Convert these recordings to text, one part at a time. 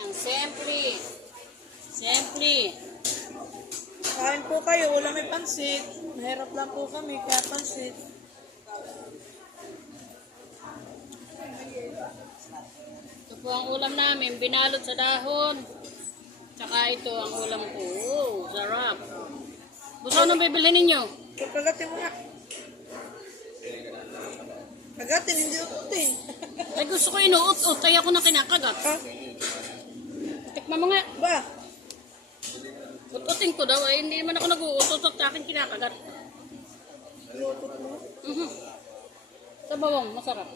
Ang simple. Simple. Kain po kayo, wala may pansit. Mahirap lang po kami, kaya pansit. Ito po ang ulam namin, binalot sa dahon. Tsaka ito ang ulam ko. Oh, sarap. Gusto nang bibilhin ninyo? Kagatin mo na. Kagatin, hindi ututin. Ay gusto ko inuut-ut, kaya ako na kinakagat. Ha? Tikman mo nga. Ba? Ut-utin ko daw, ay hindi naman ako nag-uutot at akin kinakagat. Iutut mo. Sa bawang, masarap.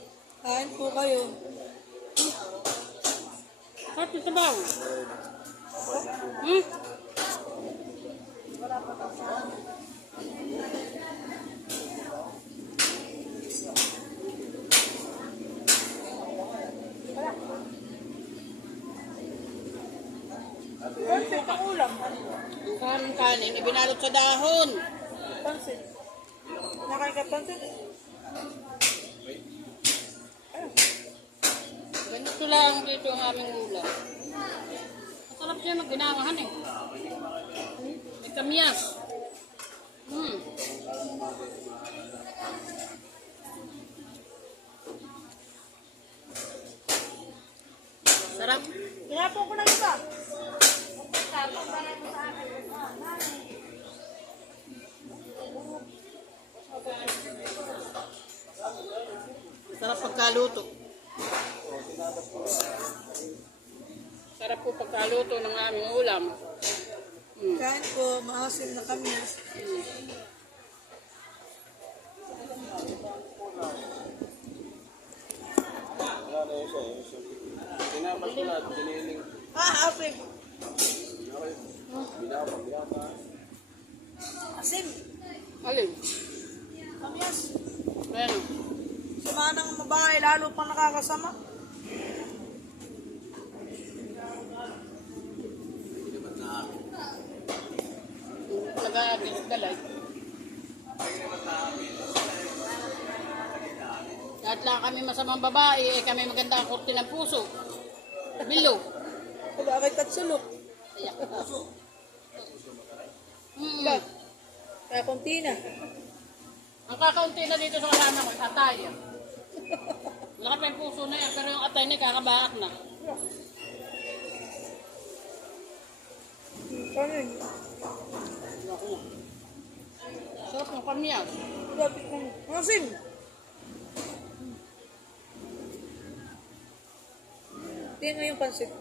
Kain po kayo. Sarap yung sabaw. Pansit ang ulam. Ang kanin, ibinalot sa dahon. Pansit. Nakain ka pansit? Ganito lang dito ang aming ulam. Masarap siya magginangahan eh. May kamyas. Sarap. Tinapon ko na iba. Sarap pagkaluto. Sarap po pagkaluto ng aming ulam. Kain po, maasim na kami. Asim. Asim. Alin? Kamyas. Ayan o. Sama ng babae, lalo pa nakakasama. Nag-aagis galay. Lahat lang kami masamang babae, eh kami maganda ang kurti ng puso. Bilo. Bakit tatsulok? Ayak. Ba? Kaya kunti na. Ang kakaunti na dito sa kasama ko, atay. Laki pa yung puso na yan, pero yung atay na kakabaak na. Kanin. Naku. Sarap ng kamyas. Asim. Tingnan yung pansit.